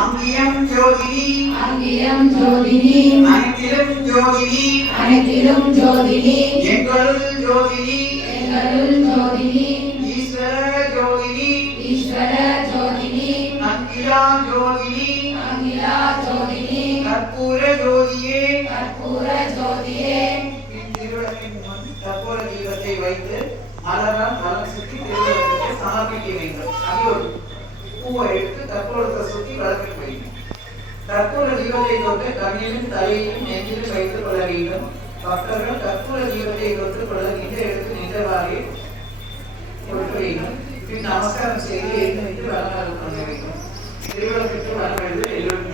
அங்கியம் ஜோதினி அங்கியம் ஜோதினி அனைத்திலும் ஜோதினி அனைத்திலும் ஜோதினி எங்களுள் ஜோதினி எங்களுள் ஜோதினி ஈஸ்வர ஜோதினி ஈஸ்வர ஜோதினி அகிலா ஜோதினி அகிலா ஜோதினி கற்பூர ஜோதியே கற்பூர ஜோதியே. திருவிளக்கின் முன் கற்பூர தீபத்தை வைத்து மலரால் மலர் சுற்றி திருவிளக்கிற்கு சமர்ப்பிக்க வேண்டும். அது ஒரு பூவை எடுத்து கற்பூரத்தை சுற்றி விளக்கில் வைக்கும். கற்பூர தீபத்தை தொட்டு கண்ணிலும் தலையிலும் நெஞ்சிலும் வைத்துக் கொள்ள வேண்டும். பக்தர்கள் கற்பூர தீபத்தை தொட்டுக் கொள்ள நின்ற எடுத்து நின்றவாறே கொடுக்க வேண்டும். பின் நமஸ்காரம் செய்து எழுந்து வளர்ந்து கொள்ள வேண்டும். திருவிளக்கிற்கு வரவேற்பு எல்லோரும்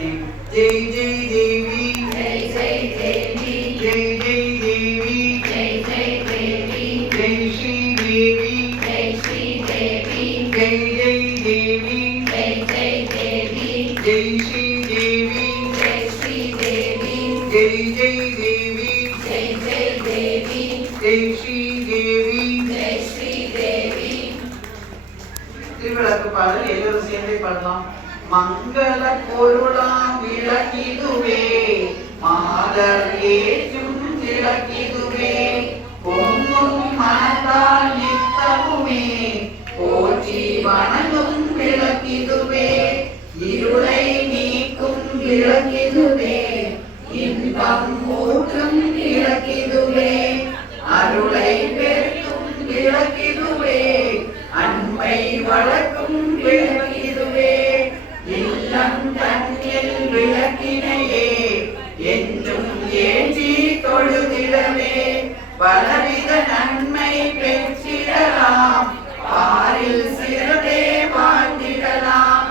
ஜெய் ஜெய் தேவி ஜெய் ஜெய் தேவி ஜெய் ஜெய் தேவி ஜெய் ஜெய் தேவி ஜெய் ஸ்ரீ தேவி ஜெய் ஸ்ரீ தேவி ஜெய் ஜெய் தேவி ஜெய் ஜெய் தேவி ஜெய் ஸ்ரீ தேவி ஜெய் ஸ்ரீ தேவி ஜெய் ஜெய் தேவி ஜெய் ஜெய் தேவி ஜெய் ஸ்ரீ தேவி ஜெய் ஸ்ரீ தேவி. திருவிளக்கு பாடல் எல்லோரும் சேர்ந்தே பாடலாம். மங்கள பொருளாம் விளக்கிதுவே மாதர் ஏற்றும் விளக்கிதுவே பொங்கும் மனத்தால் நித்தமுமே போற்றி வணங்கும் விளக்கிதுவே இருளை நீக்கும் விளக்கிதுவே இன்பம் ஊற்றும் விளக்கிதுவே அருளை பெருக்கும் விளக்கிதுவே அன்பை வளர்க்கும் விளக்கிதுவே இல்லம் தன்னில் விளக்கினையே என்றும் ஏற்றி தொழுதிடவே பலவித நன்மை பெற்றிடலாம் பாரில் சிறதே வாழ்ந்திடலாம்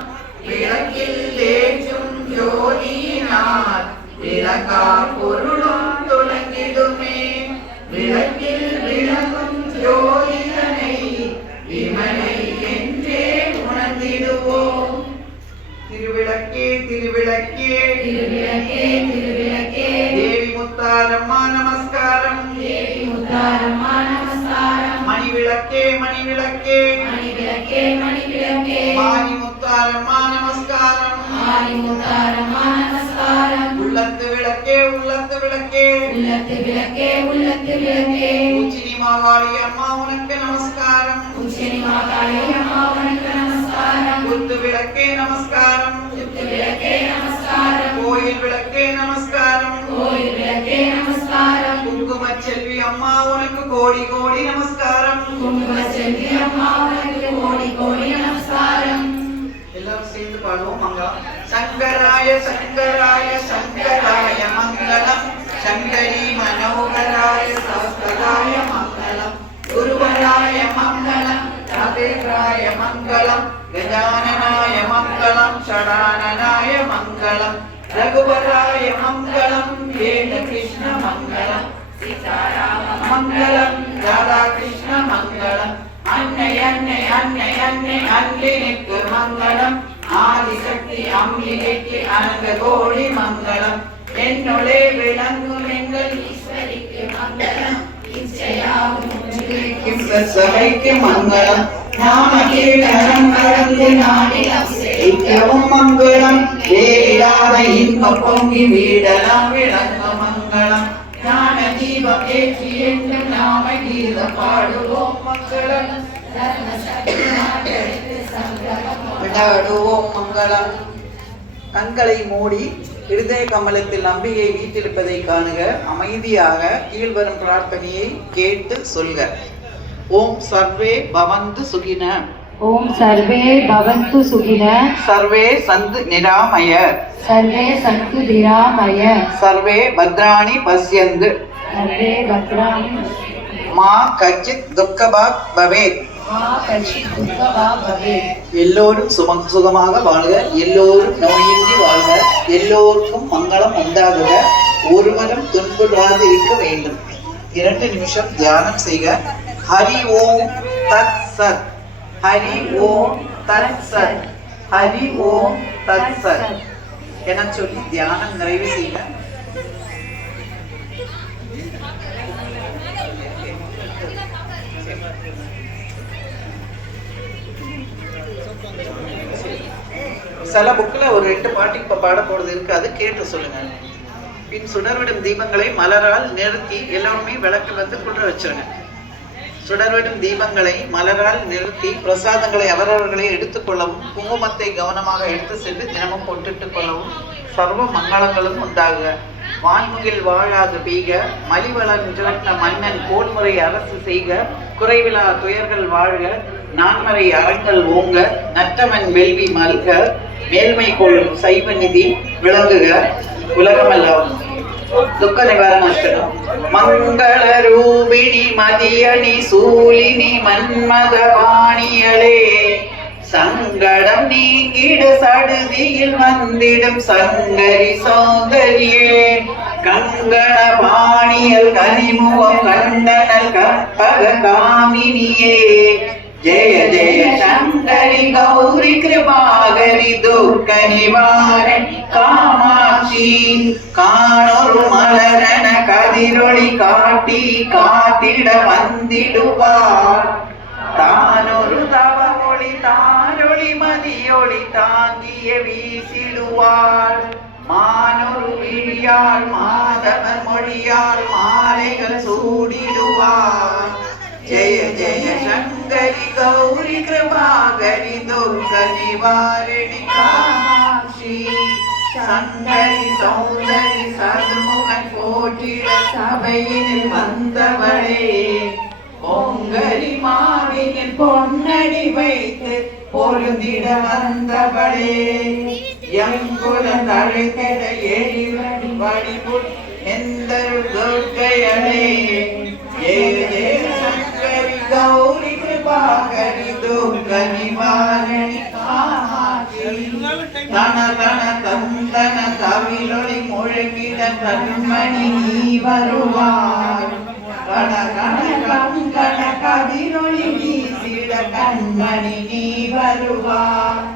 விளக்கில் ஏற்றும் ஜோதியினால் விளக்கா பொருளும் துலங்கிடுமே விளக்கில் விளங்கும் ஜோதிடனை விமலை என்றே உணர்ந்திடுவோம். திருவிளக்கே திருவிளக்கே திருவிளக்கே திருவிளக்கே தேவி முத்தாரம்மா நமஸ்காரம் தேவி முத்தாரம்மா நமஸ்காரம் மணிவிளக்கே மணிவிளக்கே மணிவிளக்கே மணிவிளக்கே மாரி முத்தாரம்மா நமஸ்காரம் மாரி முத்தாரம்மா நமஸ்காரம் உள்ளத்து விளக்கே உள்ளத்து விளக்கே உள்ளத்து விளக்கே உள்ளத்து விளக்கே உச்சினி மாகாளி அம்மா உனக்கு நமஸ்காரம் உச்சினி மாகாளி அம்மா உனக்கு நமஸ்காரம் குத்து விளக்கே நமஸ்காரம் குத்து விளக்கே நமஸ்காரம் கோயில் விளக்கே நமஸ்காரம் கோயில் விளக்கே நமஸ்காரம் குங்கும செல்வி அம்மா உனக்கு கோடி கோடி நமஸ்காரம் குங்கும செல்வி அம்மா உனக்கு கோடி கோடி நமஸ்காரம். எல்லாரும் சேர்ந்து பாடுவோம் மங்களம். சங்கராய சங்கராய சங்கராய மங்களம் சங்கரி மனோகராய சௌஸ்தராய மங்களம் குருவராய மங்களம் ராதேந்திராய மங்களம் கஜானனாய மங்களம் ஷடானனாய மங்களம் ரகுவராய மங்களம் வேத கிருஷ்ண மங்களம் சீதாராம மங்களம் ராதா கிருஷ்ண மங்களம் அன்னை அன்னை அன்னை அன்னை அன்பினுக்கு மங்களம் ஆதிசக்தி அம்பிகைக்கு அனந்த கோடி மங்களம் என்னுளே விளங்கும் எங்கள் ஈஸ்வரிக்கு மங்களம் இச்சையாவும் சபைக்கு மங்களம் நாம கீழம் கடந்து நாடிலம் சேவிக்கவும் மங்களம் வேறிடாத இன்பம் பொங்கி வீடலாம் விளங்க மங்களம் ஞான தீபம் ஏற்றி என்றும் நாம கீதம் பாடுவோம் மங்களம் விளையாடுவோம் மங்களம். கண்களை மூடி இருதய கமலத்தில் நம்பிக்கை வீட்டிருப்பதை காணுக. அமைதியாக கீழ்வரும் பிரார்த்தனையை கேட்டு சொல்க. ஓம் சர்வே பவந்து சுகின ஓம் சர்வே பவந்து சுகின சர்வே சந்து நிராமய சர்வே சந்து நிராமய சர்வே பத்ராணி பஸ்யந்து சர்வே பத்ராணி மா கச்சித் துக்கபாக் பவேத். மா கச்சித் துக்கபாக் பவேத். எல்லோரும் சுகமாக வாழ்க, எல்லோரும் நோயின்றி வாழ்க, எல்லோருக்கும் மங்களம் உண்டாகுக, ஒருவரும் துன்புறாது இருக்க வேண்டும். 2 நிமிஷம் தியானம் செய்க. ஹரி ஓம் தத் சத், ஹரி ஓம் தத் சத், ஹரி ஓம் தத் சத் என சொல்லி தியானம் நிறைவு செய்க. சில புக்கில் ஒரு 8 பாட்டு இப்போ பாட போகிறது இருக்குது, அது கேட்டு சொல்லுங்க. பின் சுடர்விடும் தீபங்களை மலரால் நிறுத்தி எல்லோருமே விளக்கு வந்து குளிர வச்சிருங்க. சுடர்விடும் தீபங்களை மலரால் நிறுத்தி பிரசாதங்களை அவரவர்களை எடுத்துக்கொள்ளவும், குங்குமத்தை கவனமாக எடுத்து சென்று தினமும் பொட்டிட்டுக் கொள்ளவும் சர்வ மங்களங்களும் உண்டாகுக. வான்முகில் வாழாது பெய்க, மலிவளன் திரட்ட மன்னன் கோன்முறை அரசு செய்க, குறைவிலா துயர்கள் வாழ்க, நான்மறை அறங்கள் ஓங்க, நற்றவன் வேள்வி மல்க, மேல்மை கொள் சைவ நிதி விளங்குக உலகமெல்லாம். துக்க நிவாரணம். மங்கள ரூபிணி மதியணி சூலினி மன்மத வாணியளே, சங்கடம் நீங்கிட சடுதியில் வந்திடும் சங்கரி சௌந்தரியே, கங்கண பாணியல் கனிமுகம் கண்டனல் கற்பக காமினியே, ஜெய ஜெய சங்கரி கௌரி கிருபாகரி துர்க்க நிவாரணி காமாட்சி, காணொரு மலரண கதிரொளி காட்டி காத்திட வந்திடுவார், தானொரு தவமொழி தானொளி மதியொளி தாங்கிய வீசிடுவார், மானொரு விழியால் மாதவர் மொழியால் மாலைகள் சூடிடுவார், ஜெய ஜெய சங்கரி கௌரி கிருபாகரி துர்க்க நிவாரணி காமாட்சி, சங்கரி சௌந்தரி சதுமுகன் போற்றிட சபையினில் வந்தவளே, பொங்கரி மாவினில் பொன்னடி வைத்து பொருந்திட வந்தவளே, எங்குல தழைத்திட எழிலடி வடிவுள் எந்த துர்க்கையளே, ஜெய ஜெய சங்கரி கௌரி கிருபாகரி துர்க்க நிவாரணி காமாட்சி, தன தன தந்தன தவிலொளி முழங்கிட கண்மணி நீ வருவார், கண கண கண்கண கதிரொளி வீசிட கண்மணி நீ வருவார்,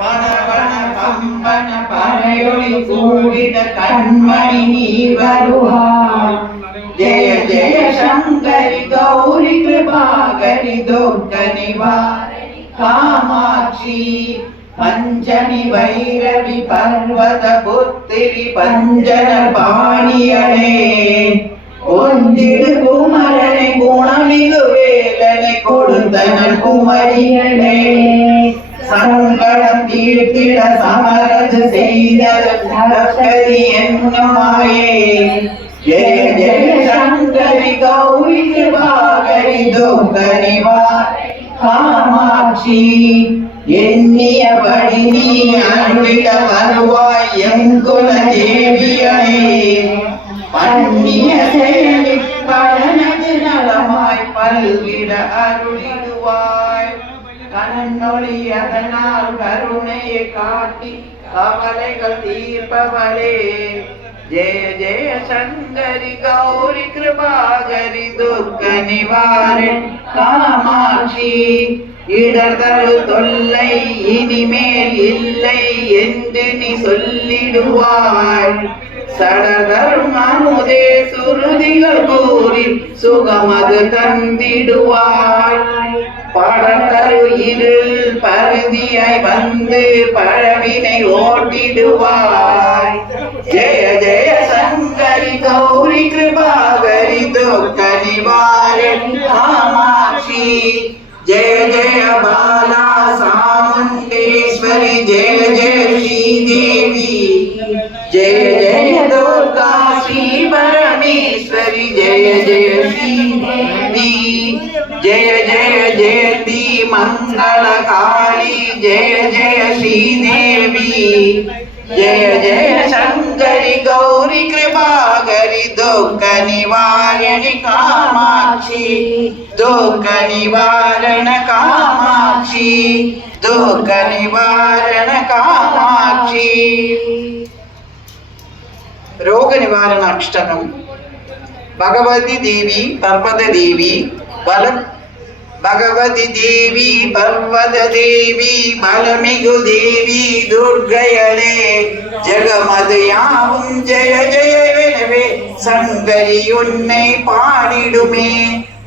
பண பண பம்பன பறையொளி கூடிட கண்மணி நீ வருவார், ஜெய ஜெய சங்கரி கௌரி கிருபாகரி துர்க்க நிவாரணி காமாட்சி, பஞ்சமி வைரவி பர்வத புத்திரி பஞ்சன பாணியளே, ஒன்றிடு குமரனை குணமிகு வேலனை கொடுத்தனன் குமரியளே, சங்கடம் தீர்த்திட சமரது செய்தரி என்னமாயே, ஜெய ஜெய சங்கரி கௌரி கிருபாகரி துர்க்க நிவாரணி காமாட்சி, எண்ணியபடி நீ அருளிட வருவாய் எங்குல தேவியளே, பண்ணிய செயலில் பலனது நலமாய் பல்விட அருளிடுவாய், கண்ணொளி அதனால் கருணையை காட்டி கவலைகள் தீர்ப்பவளே, ஜெய ஜெய சங்கரி கௌரி கிருபாகரி துர்க்க நிவாரணி காமாட்சி, இடர்தரு தொல்லை இனிமேல் இல்லை என்று நீ சொல்லிடுவாய், சடதரும் அமுதே சுருதிகள் கூறி சுகமது தந்திடுவாய், படர்தரு இருள் பருதியாய் வந்து பழவினை ஓட்டிடுவாய், ஜெய ஜெய சங்கரி கௌரி கிருபாகரி துர்க்க நிவாரணி காமாட்சி, ஜெய ஜெய பாலா சாமுண்டேஸ்வரி ஜெய ஜெய ஸ்ரீதேவி, ஜெய ஜெய துர்கா ஸ்ரீ பரமேஸ்வரி ஜெய ஜெய ஸ்ரீதேவி, ஜெய ஜெய ஜெயந்தி மங்கள காளி ஜெய ஜெய ஸ்ரீதேவி, ஜெய ஜெய சங்கரி கௌரி கிருபாகரி துர்க்க நிவாரணி காமாட்சி, துர்க்க நிவாரண காமாட்சி, துர்க்க நிவாரண காமாட்சி. ரோக நிவாரண அஷ்டகம். பகவதி தேவி பர்வத தேவி பலம், பகவதி தேவி பர்வத தேவி பலமிகு தேவி துர்க்கையளே, ஜெகமது யாவும் ஜெய ஜெயவெனவே சங்கரி உன்னை பாடிடுமே,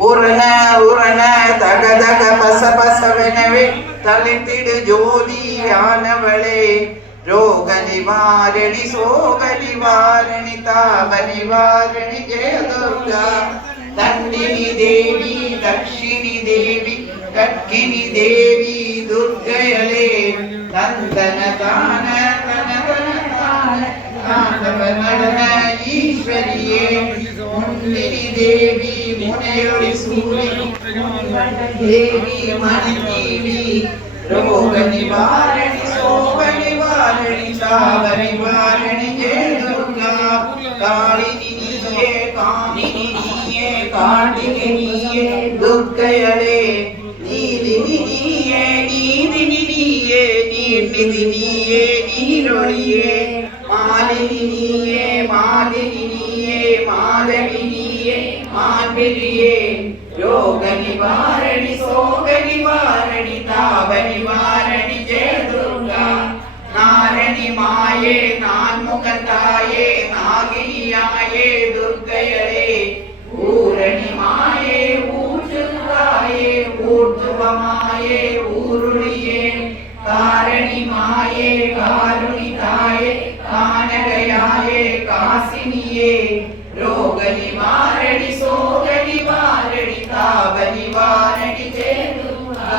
உரண உரண தக தக பச பசவெனவே தளித்திடு ஜோதியானவளே, அவளே ரோக நிவாரணி சோக நிவாரணி தாப நிவாரணி ஜெய துர்கா தண்டினி தேவி தக்ஷிணி தேவி கட்கினி தேவி துர்க்கையளே நந்தன தான நடன ஈஸ்வரியே முன்னினி தேவி முனையொளி சூரி தேவி மணி தேவி ரோக நிவாரணி சோக நிவாரணி தாப நிவாரணி ஜெய துர்கா காளினி நீயே காமினி நீயே காண்டிகை நீயே துர்க்கையளே நீதினி நீயே நீதினி நீயே நீர்நிதி நீயே நீரொளியே மாலினி நீயே மாலினி நீயே மாதவி நீயே மான்பிரியே யோக நிவாரணி சோக நிவாரணி தாப நிவாரணி ஜெய துர்கா நாரணி மாயே நான்முகத்தாயே நாகினியாயே துர்க்கையளே ஊரணி மாயே ஊற்றுதாயே ஊர்த்துவமாயே ஊருளியே காரணி மாயே காருணி தாயே கானகையாயே காசினியே ரோக நிவாரணி சோக நிவாரணி தாப நிவாரணி ஜெய துர்கா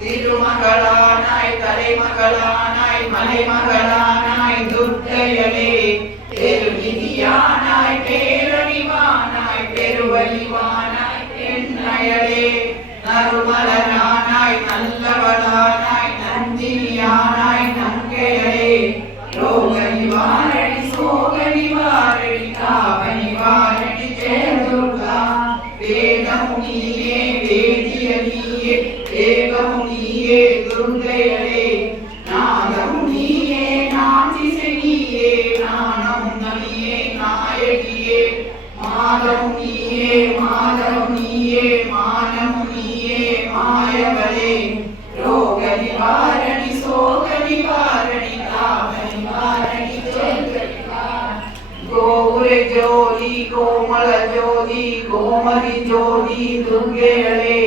திருமகளானாய் தலைமகளானாய் மலைமகளானாய் துர்க்கையளே பெருநிதியானாய் பேரறிவானாய் பெருவழிவானாய் எண்ணயளே நறுமலனானாய் நல்லவளானாய் நந்தினியானாய் நங்கையளே ரோக நிவாரணி சோக நிவாரணி தாப நிவாரணி ஜெய துர்கா வேதமுனியே வேதியனியே ஏகமுனியே துர்க்கையளே நாதமுனியே நாதிசனியே நானமுனியே நாயகியே மாதமுனியே மாதமுனியே மானமுனியே மாயவளே ரோக நிவாரணி சோக நிவாரணி தாப நிவாரணி கோபுர ஜோதி கோமல ஜோதி கோமதி ஜோதி துர்க்கையளே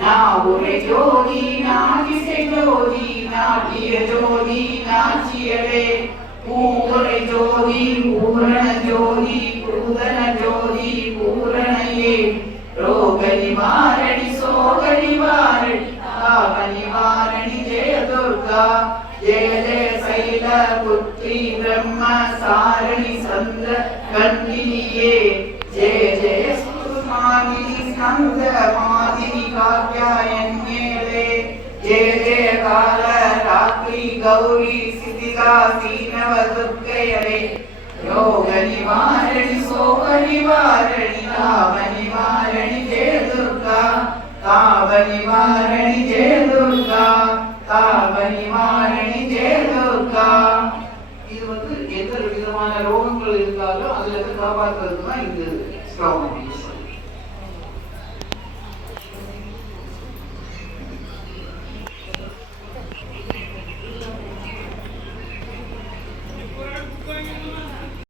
நாவுர ஜோதி நாதிசை ஜோதி நாட்டிய ஜோதி நாச்சியளே பூங்குற ஜோதி பூரண ஜோதி பூதன ஜோதி பூரணையே ரோக நிவாரணி சோக நிவாரணி தாப நிவாரணி ஜெய துர்கா ஜெய ஜெய சைல புத்ரி பிரம்ம சாரணி சந்திர கண்டினியே ஜெய ஜெய சுமாமினி ஸ்கந்த மாதினி காத்யாயன்யேலே ஜெய ஜெய கால ராத்ரி கௌரி சிதிகா சீனவ துர்க்கையளே ரோக நிவாரணி சோக நிவாரணி தாப நிவாரணி ஜெய துர்கா தாப நிவாரணி ஜெய துர்கா தாப நிவாரணி ஜெய துர்கா இது எந்த விதமான ரோகங்கள் இருந்தாலும் அதுல இருந்து காப்பாற்றுறதுக்கு தான் இந்த ஸ்லோகம்